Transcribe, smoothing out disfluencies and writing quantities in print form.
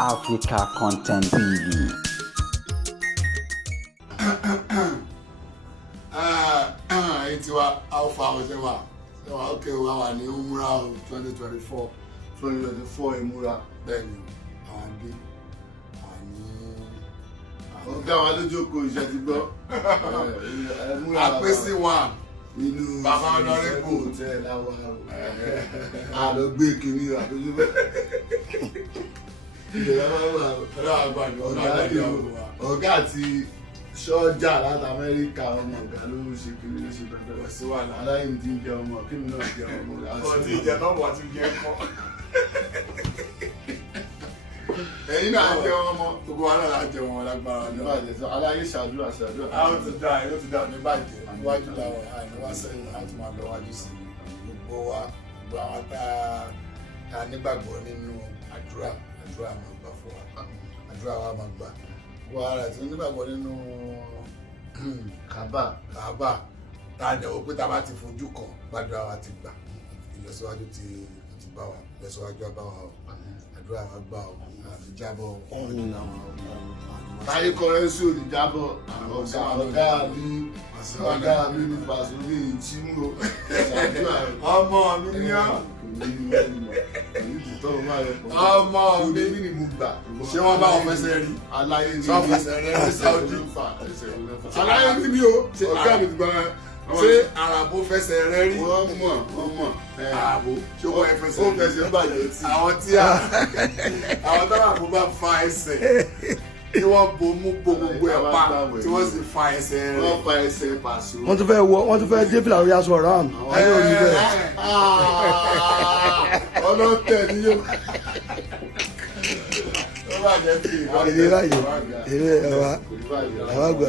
Africa Content TV. It's how far was it? Okay, we are in Umrah 2024, 2024 Umrah. Then, ọ̀gá wa ló jókòó iṣẹ́ ti gbọ́. Àpèsè wa nínú bàbá ọ̀nàrẹ́bù tẹ̀ láwa àlọ́ gbé kiri àtọ́jú bẹ́ẹ̀. Ọ̀gá àti sọ́jà láti Amẹ́ríkà ọmọ ọ̀gá ló ń ṣe kiri ló ṣe bẹ́ẹ̀. Aláìní ti ń jẹ ọmọ kí ni náà jẹ ọmọ. Ọtí ìjẹ náà wà tún jẹ kọ́. Ẹ̀yin náà jẹ ọmọ gbogbo wa náà jẹ wọn lágbára náà. Aláyé ṣàdúrà. A ó ti dá ẹ̀ ló ti dá ní bàjẹ́ níwájú làwọn àìníwá sẹ́yìn láti máa lọ wájú sí gbogbo wa gbogbo àwọn tá a nígbàgbọ́ nínú àdúrà máa gbà fún wa àdúrà wa máa gbà gbogbo ara tí nígbàgbọ́ nínú Kaaba tá a jẹ́ pé tá a bá ti fojú kan gbàdúrà wa ti gbà ìlọsíwájú ti bá wa ìlọsíwájú bá wa àdúrà wa gbà ọ àti jábọ̀ Taye Currency ò ní jábọ̀ ọ̀gá mi ní Pasuma ìtìmú ọmọ mi ní ọmọ mi ní mo gbà ṣé wọ́n bá wọn fẹsẹ̀ rí aláyé ní Saudi aláyé ní mi o ọ̀gá mi ti gbà ṣé àràbò fẹsẹ̀ rẹ rí wọ́n mọ̀ àràbò ṣé wọ́n fẹsẹ̀ bàjẹ́ tí àwọn tí àwọn tábàbò bá fa ẹsẹ̀ tí wọ́n bomú gbogbo ẹ̀ pa tí wọ́n sì fa ẹsẹ̀ rẹ̀. Wọ́n fa ẹsẹ̀ Pasuma. wọ́n tún fẹ́ dé fìlà orí aṣọ ọ̀rá àmì. ayé òní bẹ́ẹ̀. ọlọ́tẹ̀ ni yóò. ó bàjẹ́ sí i. èrè báyìí èrè ẹ̀wà gbà.